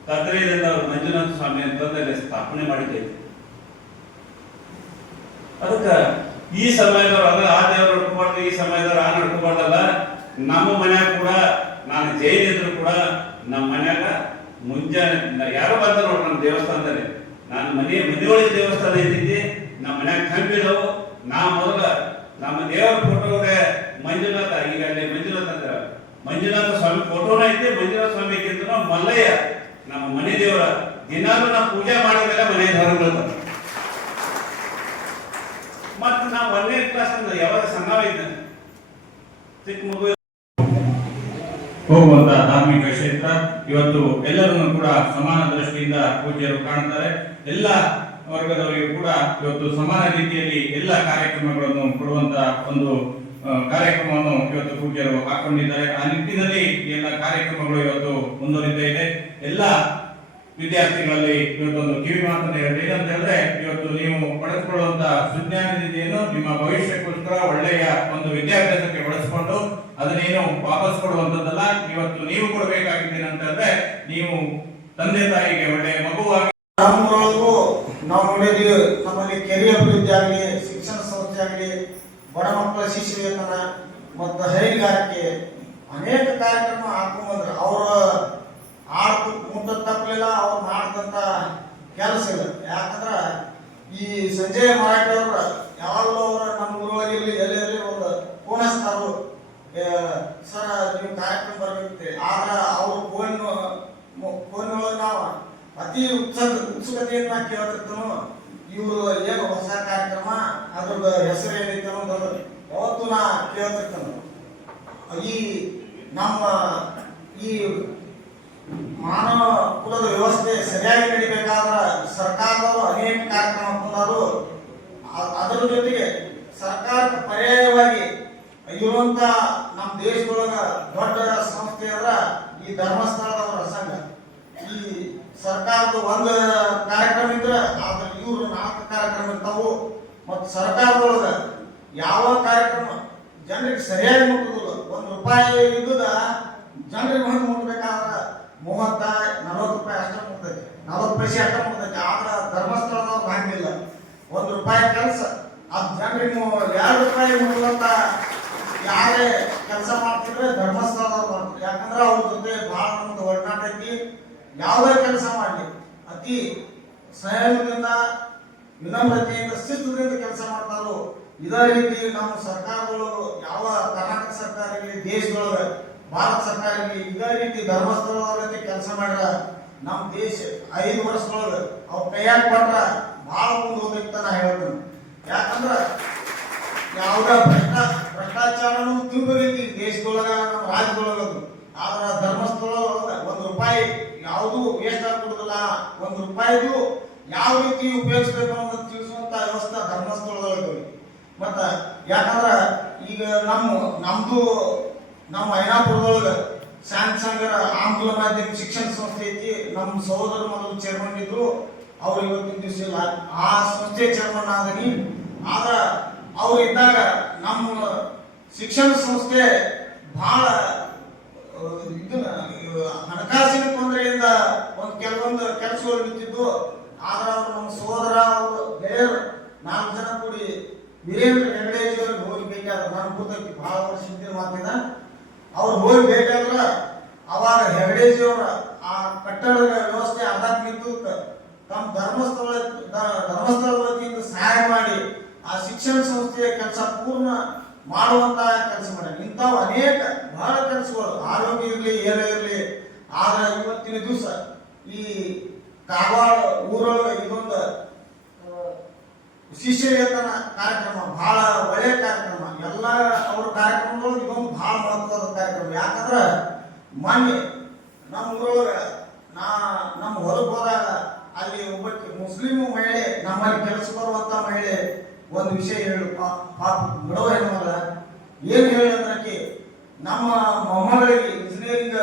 ಕದ್ರಿಯಿಂದ ಅವ್ರು ಮಂಜುನಾಥ ಸ್ವಾಮಿ ಅಂತಂದ್ರೆ ಸ್ಥಾಪನೆ ಮಾಡಿದ್ದೈತಿ ಅದಕ್ಕೆ ಈ ಸಮಯದವ್ರು ಅಂದ್ರೆ ಆ ದೇವ್ರು ನಡ್ಕೋಬಾರ್ದು, ಈ ಸಮಯದವ್ರು ಆ ನಡ್ಕೋಬಾರ್ದಲ್ಲ, ನಮ್ಮ ಮನ್ಯಾಗ ಕೂಡ, ನಾನು ಜೈಲ್ ಇದ್ರು ಕೂಡ ನಮ್ಮ ಮನ್ಯಾಗ ಮುಂಜಾನೆ ಯಾರು ಬಂದ ನೋಡ್ರಿ ನಮ್ಮ ದೇವಸ್ಥಾನದಲ್ಲಿ. ನಾನು ಮನೆ, ಮನೆಯೊಳಗೆ ದೇವಸ್ಥಾನ ಇದ್ದಿದ್ದೆ, ನಮ್ಮ ಮನ್ಯಾಗ ಕಂಬಿದವು. ನಾ ಮೊದಲ ನಮ್ಮ ದೇವರ ಫೋಟೋ ಮಂಜುನಾಥ, ಈಗ ಮಂಜುನಾಥ ಸ್ವಾಮಿ ಫೋಟೋನ ಐತೆ ಮಂಜುನಾಥ ಸ್ವಾಮಿ ಐತೆ ಮಲ್ಲಯ್ಯ, ನಮ್ಮ ಮನೆ ದೇವರ ದಿನಾಲು ನಾವು ಪೂಜೆ ಮಾಡಿದ್ರೆ ಮನೆ ಧರ್ಮ ಮತ್ತು ನಾವು ಒಂದನೇ ಕ್ಲಾಸ್ ಅಂದ್ರೆ ಯಾವಾಗ ಸಣ್ಣವಿದ್ದ ಚಿಕ್ಕ ಮಗು ಹೋಗುವಂತ ಧಾರ್ಮಿಕ ಕ್ಷೇತ್ರ, ಇವತ್ತು ಎಲ್ಲರನ್ನು ಕೂಡ ಸಮಾನ ದೃಷ್ಟಿಯಿಂದ ಪೂಜೆಯರು ಕಾಣ್ತಾರೆ. ಎಲ್ಲ ವರ್ಗದವರಿಗೂ ಕೂಡ ಇವತ್ತು ಸಮಾನ ರೀತಿಯಲ್ಲಿ ಎಲ್ಲ ಕಾರ್ಯಕ್ರಮಗಳನ್ನು ಕೊಡುವಂತ ಒಂದು ಕಾರ್ಯಕ್ರಮವನ್ನು ಇವತ್ತು ಪೂಜ್ಯರು ಹಾಕೊಂಡಿದ್ದಾರೆ. ಆ ನಿಟ್ಟಿನಲ್ಲಿ ಎಲ್ಲ ಕಾರ್ಯಕ್ರಮಗಳು ಇವತ್ತು ಮುಂದುವರಿತಾ ಇದೆ. ಎಲ್ಲ ವಿದ್ಯಾರ್ಥಿಗಳಲ್ಲಿ ಇವತ್ತೊಂದು ಕಿವಿ ಮಾತನ್ನು ಏನಂತ ಹೇಳಿದ್ರೆ, ಇವತ್ತು ನೀವು ಪಡೆದುಕೊಳ್ಳುವಂತ ಸುಜ್ಞಾನ ನಿಧಿಯನ್ನು ನಿಮ್ಮ ಭವಿಷ್ಯಕ್ಕೋಸ್ಕರ ಒಳ್ಳೆಯ ಒಂದು ವಿದ್ಯಾಭ್ಯಾಸಕ್ಕೆ ಬಳಸಿಕೊಂಡು ಅದನ್ನೇನು ವಾಪಸ್ ಕೊಡುವಂತದ್ದಲ್ಲ ಇವತ್ತು ನೀವು ಕೊಡಬೇಕಾಗಿದೆ ಅಂತ ಹೇಳಿದ್ರೆ, ನೀವು ತಂದೆ ತಾಯಿಗೆ ಒಳ್ಳೆಯ ಮಗುವಾಗಿ ನಾವು ನೋಡಿದ್ವಿ ನಮ್ಮಲ್ಲಿ ಕೆರಿಯ ಅಭಿವೃದ್ಧಿ ಆಗಲಿ, ಶಿಕ್ಷಣ ಸಂಸ್ಥೆ ಆಗಲಿ ಬಡ ಮಕ್ಕಳ ಶಿಶು ಮತ್ತು ಹೈನುಗಾರಿಕೆ ಅನೇಕ ಕಾರ್ಯಕ್ರಮ ಹಾಕೊಂಡ್ಬಂದ್ರು ಅವರ ಆಡ್ತು ಮುಂದ ತಪ್ಪಲಿಲ್ಲ ಅವ್ರು ಮಾಡಿದಂಥ ಕೆಲಸ ಇಲ್ಲ. ಯಾಕಂದ್ರೆ ಈ ಸಂಜಯ್ ಮರಾಠಿ ಅವ್ರ ಯಾವಾಗಲೂ ಅವ್ರ ನಮ್ಮ ಗುರುವಾಗಿರಲಿ ಎಲ್ಲಿರಲಿ ಒಂದು ಕೋಣಸ್ತಾರು ಸರ್, ನೀವು ಕಾರ್ಯಕ್ರಮ ಬರ್ಬೇಕಂತೆ ಆದ್ರೆ ಅವ್ರ ಫೋನ್ ಫೋನ್ ಒಳಗೆ ನಾವು ಅತಿ ಉತ್ಸಾಹ ಉತ್ಸುಕತೆಯನ್ನು ಕೇಳ್ತಿರ್ತನು ಇವರು ಏನು ಹೊಸ ಕಾರ್ಯಕ್ರಮ, ಅದ್ರದ್ದು ಹೆಸರು ಏನೈತೆ ಅನ್ನೋದು ಅವತ್ತು ನಾ ಕೇಳ್ತಿರ್ತನು. ಈ ನಮ್ಮ ಈ ಮಾನವ ಕುಲದ ವ್ಯವಸ್ಥೆ ಸರಿಯಾಗಿ ನಡಿಬೇಕಾದ್ರೆ ಸರ್ಕಾರದವರು ಅನೇಕ ಕಾರ್ಯಕ್ರಮ ತಂದರು ಅದರ ಜೊತೆಗೆ ಸರ್ಕಾರಕ್ಕೆ ಪರ್ಯಾಯವಾಗಿ ಇರುವಂತ ನಮ್ಮ ದೇಶದೊಳಗ ದೊಡ್ಡ ಸಂಸ್ಥೆ ಅಂದ್ರ ಈ ಧರ್ಮಸ್ಥಳದವರ ಸಂಘ. ಈ ಸರ್ಕಾರದ ಒಂದು ಕಾರ್ಯಕ್ರಮ ಇದ್ರೆ ನಾಲ್ಕು ಕಾರ್ಯಕ್ರಮ ಇರ್ತಾವು, ಮತ್ತು ಸರ್ಕಾರದೊಳಗೆ ಯಾವ ಕಾರ್ಯಕ್ರಮ ಜನರಿಗೆ ಸರಿಯಾಗಿ ಮುಟ್ಟುದಿಲ್ಲ. ಒಂದು ರೂಪಾಯಿ ಇದ್ದುದ ಜನರಿಗೆ ಹಣ್ಣು ಮುಟ್ಬೇಕಾದ್ರೆ ಮೂವತ್ತ, ನಲವತ್ತು ರೂಪಾಯಿ ಅಷ್ಟೇ ಮುಟ್ತೈತಿ. ನಲವತ್ತು ಪೈಸೆ ಅಷ್ಟೇ ಮುಟ್ತೈತಿ. ಆದ್ರೆ ಧರ್ಮಸ್ಥಳದವ್ರು ಹಂಗಿಲ್ಲ. ಒಂದು ರೂಪಾಯಿ ಕೆಲಸ, ಅದು ಜನರಿಗೆ ಎರಡು ರೂಪಾಯಿ ಮುಟ್ಟುವಂತ ಯಾರೇ ಕೆಲಸ ಮಾಡ್ತಿದ್ರೆ ಧರ್ಮಸ್ಥಳದವ್ರು ಮಾಡ್ತಾರೆ. ಯಾಕಂದ್ರೆ ಅವ್ರ ಜೊತೆ ಭಾಳ ನಮ್ದು ಒಡನಾಟ ಐತಿ. ಯಾವುದೇ ಕೆಲಸ ಮಾಡಲಿ, ಅತಿ ಸಂಯಮದಿಂದ ವಿನಮ್ರತೆಯಿಂದ ಶಿಸ್ತುದಿಂದ ಕೆಲಸ ಮಾಡ್ತಾರೋ, ಇದೇ ರೀತಿ ನಮ್ಮ ಸರ್ಕಾರಗಳು ಯಾವ ಕರ್ನಾಟಕ ಸರ್ಕಾರ ಇರಲಿ ದೇಶದೊಳಗ, ಭಾರತ ಸರ್ಕಾರ ಇರಲಿ ಇದೇ ರೀತಿ ಧರ್ಮಸ್ಥಳದೊಳಗೆ ಕೆಲಸ ಮಾಡ್ರ ನಮ್ಮ ದೇಶ ಐದು ವರ್ಷದೊಳಗೆ ಅವ್ರ ಕೈಯಾಗ ಕೊಟ್ರ ಭಾಳ ಮುಂದೆ ಹೋಗ್ಬೇಕು ನಾ ಹೇಳ್ತೇನೆ ಯಾಕಂದ್ರ ಯಾವ್ದ ಭ್ರಷ್ಟ, ಭ್ರಷ್ಟಾಚಾರನು ತುಂಬಬೇಕು ದೇಶದೊಳಗ, ನಮ್ಮ ರಾಜ್ಯದೊಳಗ. ಆದ್ರ ಧರ್ಮಸ್ಥಳ ಒಂದು ರೂಪಾಯಿ ಯಾವುದು ವೇಸ್ಟ್ ಆಗ್ಬಿಡುದಿಲ್ಲ ಒಂದು ರೂಪಾಯಿದು ಯಾವ ರೀತಿ ಉಪಯೋಗಿಸ್ಬೇಕು ಅನ್ನೋದು ತಿಳಿಸುವಂತ ವ್ಯವಸ್ಥೆ ಧರ್ಮಸ್ಥಳದೊಳಗೆ ಮತ್ತ ಯಾಕಂದ್ರೆ ಈಗ ನಮ್ಮ, ನಮ್ದು, ನಮ್ಮ ಐನಾಪುರದೊಳಗೆ ಸ್ಯಾಮ್ಸಂಗ್ ಆಂಗ್ಲ ಮಾಧ್ಯಮ ಶಿಕ್ಷಣ ಸಂಸ್ಥೆ ಐತಿ. ನಮ್ಮ ಸಹೋದರ ಮೊದಲು ಚೇರ್ಮನ್ ಇದ್ರು. ಅವ್ರು ಇವತ್ತಿನ ದಿವಸ ಇಲ್ಲ. ಆ ಸಂಸ್ಥೆ ಚೇರ್ಮನ್ ಆದನಿ. ಆದ್ರೆ ಅವ್ರು ಇದ್ದಾಗ ನಮ್ಮ ಶಿಕ್ಷಣ ಸಂಸ್ಥೆ ಬಹಳ ಇದನ್ನ, ಹಣಕಾಸಿನ ತೊಂದರೆಯಿಂದ ಒಂದು ಕೆಲವೊಂದು ಕೆಲಸಗಳು ನಿಂತಿದ್ದು ಆದ್ರೆ ಅವ್ರು ನಮ್ಮ ಸಹೋದರ, ಅವರು ಬೇರೆ ನಾಲ್ಕು ಜನ ಕೂಡಿ ವೀರೇಂದ್ರ ಹೆಗಡೇಜಿ ಅವ್ರಿಗೆ ಹೋಗಿ ಬೇಕಾದ್ರೆ ನಾನು ಕೂತಕ್ಕೆ ಬಹಳ ವರ್ಷ ಹಿಂದಿನ ಮಾತಿನ. ಅವ್ರು ಹೋಗಿ ಬೇಕಾದ್ರ ಅವಾಗ ಹೆಗಡೇಜಿ ಅವರ ಆ ಕಟ್ಟಡದ ವ್ಯವಸ್ಥೆ ಅರ್ಧಕ್ಕೆ ತಮ್ಮ ಧರ್ಮಸ್ಥಳ ಧರ್ಮಸ್ಥಳ ವತಿಯಿಂದ ಸಹಾಯ ಮಾಡಿ ಆ ಶಿಕ್ಷಣ ಸಂಸ್ಥೆಯ ಕೆಲಸ ಪೂರ್ಣ ಮಾಡುವಂತಹ ಕೆಲಸ ಮಾಡಿ ಇಂಥವು ಅನೇಕ, ಬಹಳ ಕೆಲಸಗಳು. ಆರೋಗ್ಯ ಇರಲಿ ಏನೇ ಇರಲಿ. ಆದ್ರೆ ಇವತ್ತಿನ ದಿವಸ ಈ ಕಾಗವಾಡ ಊರೊಳಗೆ ಇದೊಂದು ಶಿಷ್ಯ ವೇತನ ಕಾರ್ಯಕ್ರಮ ಬಹಳ ಒಳ್ಳೆಯ ಕಾರ್ಯಕ್ರಮ. ಎಲ್ಲ ಅವ್ರ ಕಾರ್ಯಕ್ರಮಗಳು ಇದೊಂದು ಬಹಳ ಮಹತ್ವದ ಕಾರ್ಯಕ್ರಮ. ಯಾಕಂದ್ರೆ ಮೊನ್ನೆ ನಮ್ಮ ಊರೊಳಗ ನಾ ನಮ್ಮ ಹೊರಗೆ ಹೋದಾಗ ಅಲ್ಲಿ ಒಬ್ಬ ಮುಸ್ಲಿಂ ಮಹಿಳೆ ನಮ್ಮಲ್ಲಿ ಕೆಲಸ ಬರುವಂತ ಮಹಿಳೆ ಒಂದು ವಿಷಯ ಹೇಳು. ಪಾಪ ಬಿಡವ ಏನಲ್ಲ ಏನು ಹೇಳಿ ಅಂದ್ರೆ ನಮ್ಮ ಮೊಮ್ಮಗಳಿಗೆ ಇಂಜಿನಿಯರಿಂಗ್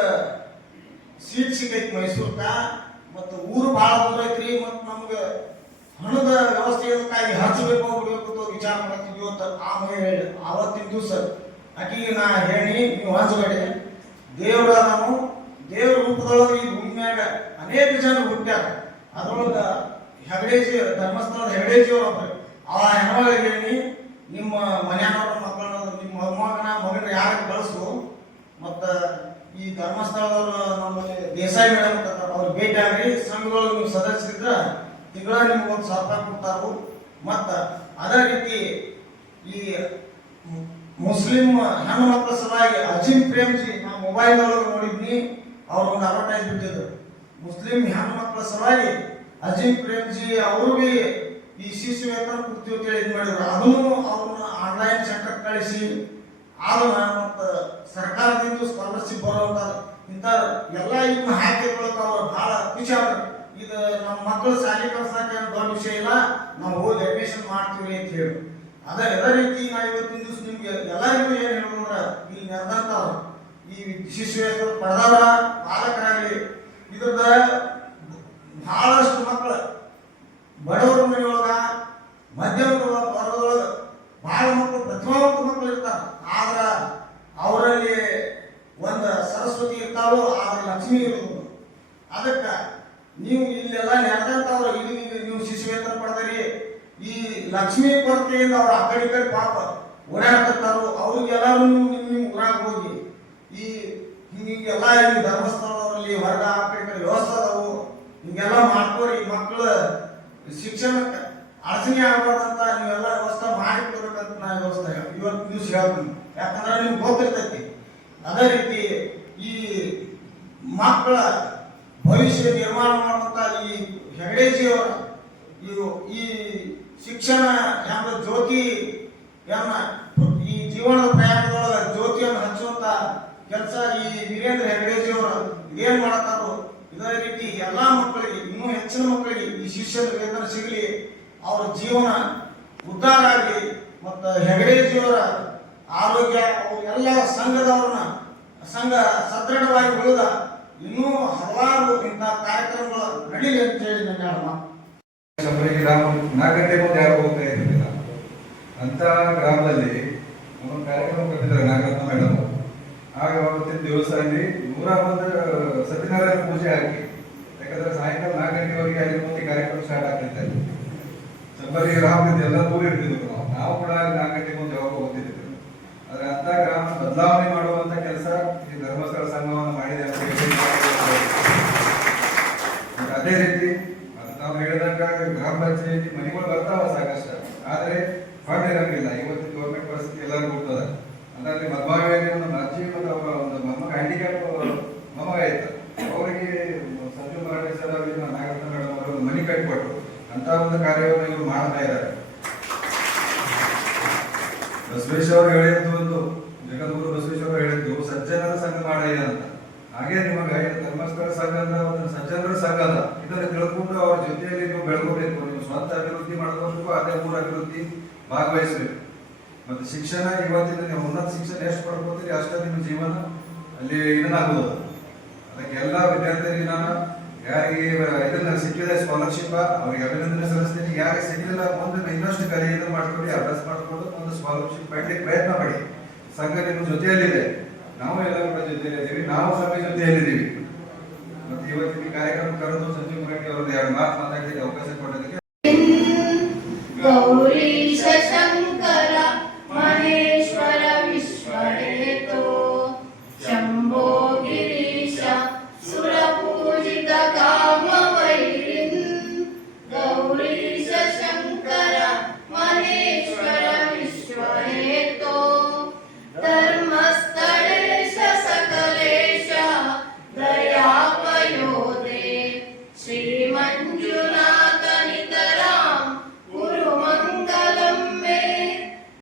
ಸೀಟ್ ಸಿಗೈತಿ ಮೈಸೂರ್ಕ, ಮತ್ತು ಊರು ಭಾಳ ದೂರ ಐತ್ರಿ, ಮತ್ತು ನಮ್ಗೆ ಹಣದ ವ್ಯವಸ್ಥೆಯಕ್ಕಾಗಿ ಹಚ್ಚಬೇಕು ಬಿಡಬೇಕು ಅಂತ ವಿಚಾರ ಮಾಡ್ತಿದ್ವಿ ಅಂತ ಆ ಮಹಿಳೆ ಹೇಳಿ ಆವತ್ತಿನ ದಿವಸ ಆಕೆಗೆ ನಾ ಹೇಳಿ, ನೀವು ಹಚ್ಚಬೇಡಿ ದೇವರ ನಾನು, ದೇವರ ರೂಪದೊಳಗೆ ಈ ಭೂಮಿಯಾಗ ಅನೇಕ ಜನ ಹುಟ್ಟ್ಯಾರ. ಅದರೊಳಗೆ ಹೆಗಡೇಜಿ, ಧರ್ಮಸ್ಥಳದ ಹೆಗಡೇಜಿಯವರು ಅಂತಾರೆ ಆ ಹೆಣ್ಮಗಳಿಗೆ ಹೇಳಿ, ನಿಮ್ಮ ಮನೆಯವರ ಮಕ್ಕಳನ್ನ, ನಿಮ್ಮ ಮೊಮ್ಮಗನ ಮಗನ ಯಾರಿಗೆ ಬಳಸು ಮತ್ತು ಈ ಧರ್ಮಸ್ಥಳದವರು ನಮ್ಮಲ್ಲಿ ದೇಸಾಯಿ ಮೇಡಮ್ ಅಂತ ಅವ್ರು ಭೇಟಿ ಆಗ್ರಿ. ಸಂಘದೊಳಗೆ ನೀವು ಸದಸ್ಯರಿದ್ರೆ ತಿಂಗಳ ನಿಮ್ಗೆ ಒಂದು ಸಾವಿರ ರೂಪಾಯಿ ಕೊಡ್ತಾರು. ಮತ್ತು ಅದೇ ರೀತಿ ಈ ಮುಸ್ಲಿಂ ಹೆಣ್ಣು ಮಕ್ಕಳ ಸಲುವಾಗಿ ಅಜಿಮ್ ಪ್ರೇಮ್ಜಿ ನಾ ಮೊಬೈಲ್ ಒಳಗೆ ನೋಡಿದ್ನಿ ಅವ್ರು ಒಂದು ಅಡ್ವರ್ಟೈಸ್ ಬಿಟ್ಟಿದ್ರು. ಮುಸ್ಲಿಂ ಹೆಣ್ಣು ಮಕ್ಕಳ ಸಲುವಾಗಿ ಅಜಿಮ್ ಪ್ರೇಮ್ಜಿ ಅವರು ಭೀ ಈ ಶಿಶು ವೇತನ ಕೊಡ್ತೀವಿ ಅಂತೇಳಿ ಇದು ಮಾಡಿದ್ರು. ಅದನ್ನು ಅವ್ರನ್ನ ಆನ್ಲೈನ್ ಸೆಂಟರ್ ಕಳಿಸಿ, ಆದ್ರೆ ಮತ್ತು ಸರ್ಕಾರದಿಂದ ಸ್ಕಾಲರ್ಶಿಪ್ ಬರೋವಂಥ ಇಂಥ ಎಲ್ಲ ಇನ್ನು ಹಾಕಿ ಅವ್ರು ಭಾಳ ಖುಷಿ ಇದು ನಮ್ಮ ಮಕ್ಕಳು ಶಾಲೆ ಕಳ್ಸಕ್ಕೆ ದೊಡ್ಡ ವಿಷಯ ಇಲ್ಲ, ನಾವು ಹೋಗಿ ಅಡ್ಮಿಷನ್ ಮಾಡ್ತೀವಿ ಅಂತ ಹೇಳಿ. ಅದ ಎಲ್ಲ ರೀತಿ ನಾ ಇವತ್ತಿನ ದಿವಸ ನಿಮ್ಗೆ ಎಲ್ಲರಿಗೂ ಏನು ಹೇಳೋದ್ರ ಇಲ್ಲಿ ನೆರೆದಂತವ್ರು ಈ ಶಿಶು ಪಡೆದವರ ಪಾಲಕರಾಗಲಿ ಇದ್ರದ ಬಹಳಷ್ಟು ಮಕ್ಕಳು ಬಡವರ ಮನೆಯೊಳಗ, ಮಧ್ಯಮ ವರ್ಗದೊಳಗ ಬಹಳ ಮಕ್ಕಳು ಪ್ರತಿಭಾವಂತ ಮಕ್ಕಳು ಇರ್ತಾರ. ಆದ್ರ ಅವರಲ್ಲಿ ಒಂದು ಸರಸ್ವತಿ ಇರ್ತಾವೋ ಆದ್ರೆ ಲಕ್ಷ್ಮಿ ಇರೋದು ಅದಕ್ಕ ನೀವು ಇಲ್ಲೆಲ್ಲ ನೆರೆದಂತವ್ರು ಇಲ್ಲಿ ನೀವು ಶಿಶು ವೇತನ ಪಡೆದರಿ. ಈ ಲಕ್ಷ್ಮಿ ಕೊರತೆಯಿಂದ ಅವ್ರ ಆ ಕಡೆ ಪಾಪ ಓಡಾಡ್ತಾರೋ ಅವ್ರಿಗೆಲ್ಲರೂ ನೀವು ನಿಮ್ಮ ಊರಾಗ ಹೋಗಿ ಈ ಹಿಂಗೆಲ್ಲ ಈ ಧರ್ಮಸ್ಥಳದಲ್ಲಿ ಹೊರಗ ಆ ಕಡೆ ವ್ಯವಸ್ಥೆ ಅದಾವು. ಹಿಂಗೆಲ್ಲ ಮಾಡ್ಕೋರಿ ಮಕ್ಕಳ ಶಿಕ್ಷಣಕ್ಕೆ ಅಡಚಣೆ ಆಗ್ಬಾರ್ದಂತ ನೀವೆಲ್ಲ ವ್ಯವಸ್ಥೆ ಮಾಡಿ ಕೊಡ್ಬೇಕಂತ ನಾ ವ್ಯವಸ್ಥೆ ಇವತ್ತು ನ್ಯೂಸ್ ಹೇಳ್ತೀನಿ. ಯಾಕಂದ್ರೆ ನಿಮ್ಗೆ ಗೊತ್ತಿರ್ತೈತಿ. ಅದೇ ರೀತಿ ಈ ಮಕ್ಕಳ ಭವಿಷ್ಯ ನಿರ್ಮಾಣ ಮಾಡುವಂತ ಈ ಹೆಗಡೆಜಿಯವರ ಈ ಶಿಕ್ಷಣ ಎಂಬ ಜ್ಯೋತಿ ಎನ್ನ ಈ ಜೀವನದ ಪ್ರಯಾಣದೊಳಗ ಜ್ಯೋತಿಯನ್ನು ಹಚ್ಚುವಂತ ಕೆಲಸ ಈ ವೀರೇಂದ್ರ ಹೆಗಡೆಜಿಯವರು ಇದೇನ್ ಮಾಡತ್ತಾರೋ, ಇದೇ ರೀತಿ ಎಲ್ಲಾ ಮಕ್ಕಳಿಗೆ, ಇನ್ನೂ ಹೆಚ್ಚಿನ ಮಕ್ಕಳಿಗೆ ಈ ವೇತನ ಸಿಗಲಿ, ಅವರ ಜೀವನ ಉದ್ಧಾರ ಆಗಲಿ, ಮತ್ತು ಹೆಗಡೆಜಿಯವರ ಆರೋಗ್ಯ ಎಲ್ಲ ಸಂಘದವ್ರನ್ನ ಸಂಘ ಸದೃಢವಾಗಿ ಉಳಿದ ಇನ್ನೂ ಹಲವಾರು ಇಂಥ ಕಾರ್ಯಕ್ರಮಗಳು ನಡೀಲಿ ಅಂತ ಹೇಳಿ ನನ್ನ. ಶಬರಿ ಗ್ರಾಮ ನಾಲ್ಕು ಗಂಟೆ ಮುಂದೆ ಯಾರು ಹೋಗ್ತಾ ಇರಲಿಲ್ಲ. ಅಂತ ಗ್ರಾಮದಲ್ಲಿ ಒಂದು ಕಾರ್ಯಕ್ರಮ ಕೊಟ್ಟಿದ್ದಾರೆ ನಾಗರತ್ನ ಮೇಡಮ್. ಆಗ ಅವತ್ತಿನ ದಿವಸ ಅಲ್ಲಿ ನೂರ ಒಂದು ಸತ್ಯನಾರಾಯಣ ಪೂಜೆ ಹಾಕಿ. ಯಾಕಂದ್ರೆ ಸಾಯಂಕಾಲ ನಾಲ್ಕು ಗಂಟೆವರೆಗೆ ಅಲ್ಲಿ ಮಂದಿ ಕಾರ್ಯಕ್ರಮ ಸ್ಟಾರ್ಟ್ ಆಗ್ತಿತ್ತು. ಶಬರಿ ಗ್ರಾಮದಿಂದ ಎಲ್ಲ ದೂರ ಇರ್ತಿದ್ವಿ ನಾವು ನಾವು ಕೂಡ ನಾಲ್ಕು ಗಂಟೆ ಮುಂದೆ ಯಾವಾಗ ಹೋಗ್ತಿದ್ವಿ ಆದ್ರೆ ಅಂತ ಗ್ರಾಮ ಬದಲಾವಣೆ ಮಾಡುವಂತ ಕೆಲಸ ಈ ಧರ್ಮಸ್ಥಳ ಸಂಘವನ್ನು ಮಾಡಿದೆ ಅಂತ ಹೇಳಿ ಮತ್ತೆ ಅದೇ ರೀತಿ ಅದು ನಾವು ಹೇಳಿದಾಗ ಪಂಚಾಯತಿ ಮನೆಗಳು ಬರ್ತಾವ ಸಾಕಷ್ಟು. ಆದ್ರೆ ಫಂಡ್ ಇರಂಗಿಲ್ಲ. ಇವತ್ತು ಗೌರ್ಮೆಂಟ್ ಪರಿಸ್ಥಿತಿ ಎಲ್ಲರೂ ಗೊತ್ತದ. ಅದರಲ್ಲಿ ಮದ್ಭಾವಿಯಲ್ಲಿ ಒಂದು ಅಜ್ಜಿ ಮತ್ತು ಅವರ ಒಂದು ಮೊಮ್ಮಗ ಹ್ಯಾಂಡಿಕ್ಯಾಪ್ ಮೊಮ್ಮಗ ಇತ್ತು ಅವರಿಗೆ ಸಂಜು ಮರಾಠಿ ಸರ್ ಅವರಿಗೆ ನಾಗರತ್ನ ಮೇಡಮ್ ಅವರು ಒಂದು ಮನೆ ಕಟ್ಟಿಕೊಟ್ರು. ಅಂತ ಒಂದು ಕಾರ್ಯವನ್ನು ಇವರು ಮಾಡ್ತಾ ಇದ್ದಾರೆ. ಬಸವೇಶ್ವರ ಅವರು ಹೇಳಿದ್ದು ಒಂದು, ಜಗದ್ಗುರು ಬಸವೇಶ್ವರ ಹೇಳಿದ್ದು, ಸಜ್ಜನರ ಸಂಘ ಮಾಡಿ ಅಂತ. ಹಾಗೆ ನಿಮಗೆ ಧರ್ಮಸ್ಥಳ ಸಂಘ ಅಂದ್ರೆ ಒಂದು ಸಜ್ಜನರ ಸಂಘ ಅಲ್ಲ ಇದನ್ನು ತಿಳ್ಕೊಂಡು ಅವ್ರ ಜೊತೆಯಲ್ಲಿ ನೀವು ಬೆಳ್ಕೋಬೇಕು. ಸ್ವಂತ ಅಭಿವೃದ್ಧಿ ಮಾಡ್ಕೋಬೇಕು, ಅದೇ ಊರ ಅಭಿವೃದ್ಧಿ ಭಾಗವಹಿಸಬೇಕು. ಮತ್ತೆ ಶಿಕ್ಷಣ, ಇವತ್ತಿನ ನೀವು ಉನ್ನತ ಶಿಕ್ಷಣ ಎಷ್ಟು ಪಡ್ಕೋತೀರಿ ಅಷ್ಟೇ ನಿಮ್ಮ ಜೀವನ ಅಲ್ಲಿ ಇದನ್ನಾಗುವುದು ಅದಕ್ಕೆಲ್ಲ ವಿದ್ಯಾರ್ಥಿಗಳಿಗೆ ನಾನು ಯಾರಿಗೆ ಇದನ್ನ ಸಿಕ್ಕಿದೆ ಸ್ಕಾಲರ್ಶಿಪ್ ಅವ್ರಿಗೆ ಅಭಿನಂದನೆ ಸಲ್ಲಿಸ್ತೀನಿ. ಯಾರಿಗೆ ಸಿಗಲಿಲ್ಲ ಮುಂದೆ ಇನ್ನಷ್ಟು ಇದು ಮಾಡ್ಕೊಳ್ಳಿ, ಅಭ್ಯಾಸ ಮಾಡ್ಕೊಂಡು ಒಂದು ಸ್ಕಾಲರ್ಶಿಪ್ ಪಡ್ಲಿಕ್ಕೆ ಪ್ರಯತ್ನ ಪಡಿ ಸಂಘ ನಿಮ್ಮ ಜೊತೆಯಲ್ಲಿದೆ. ನಾವು ಎಲ್ಲ ಕೂಡ ಜೊತೆಯಲ್ಲಿದ್ದೀವಿ. ನಾವು ಸಂಘ ಜೊತೆಯಲ್ಲಿದ್ದೀವಿ. ಮತ್ತೆ ಇವತ್ತಿನ ಕಾರ್ಯಕ್ರಮ ಕರೆದು ಸಂಜೀವ್ ರೆಡ್ಡಿ ಅವರು ಎರಡು ಮಾತು ಮಾತಾಡಲಿಕ್ಕೆ ಅವಕಾಶ ಕೊಡೋದಕ್ಕೆ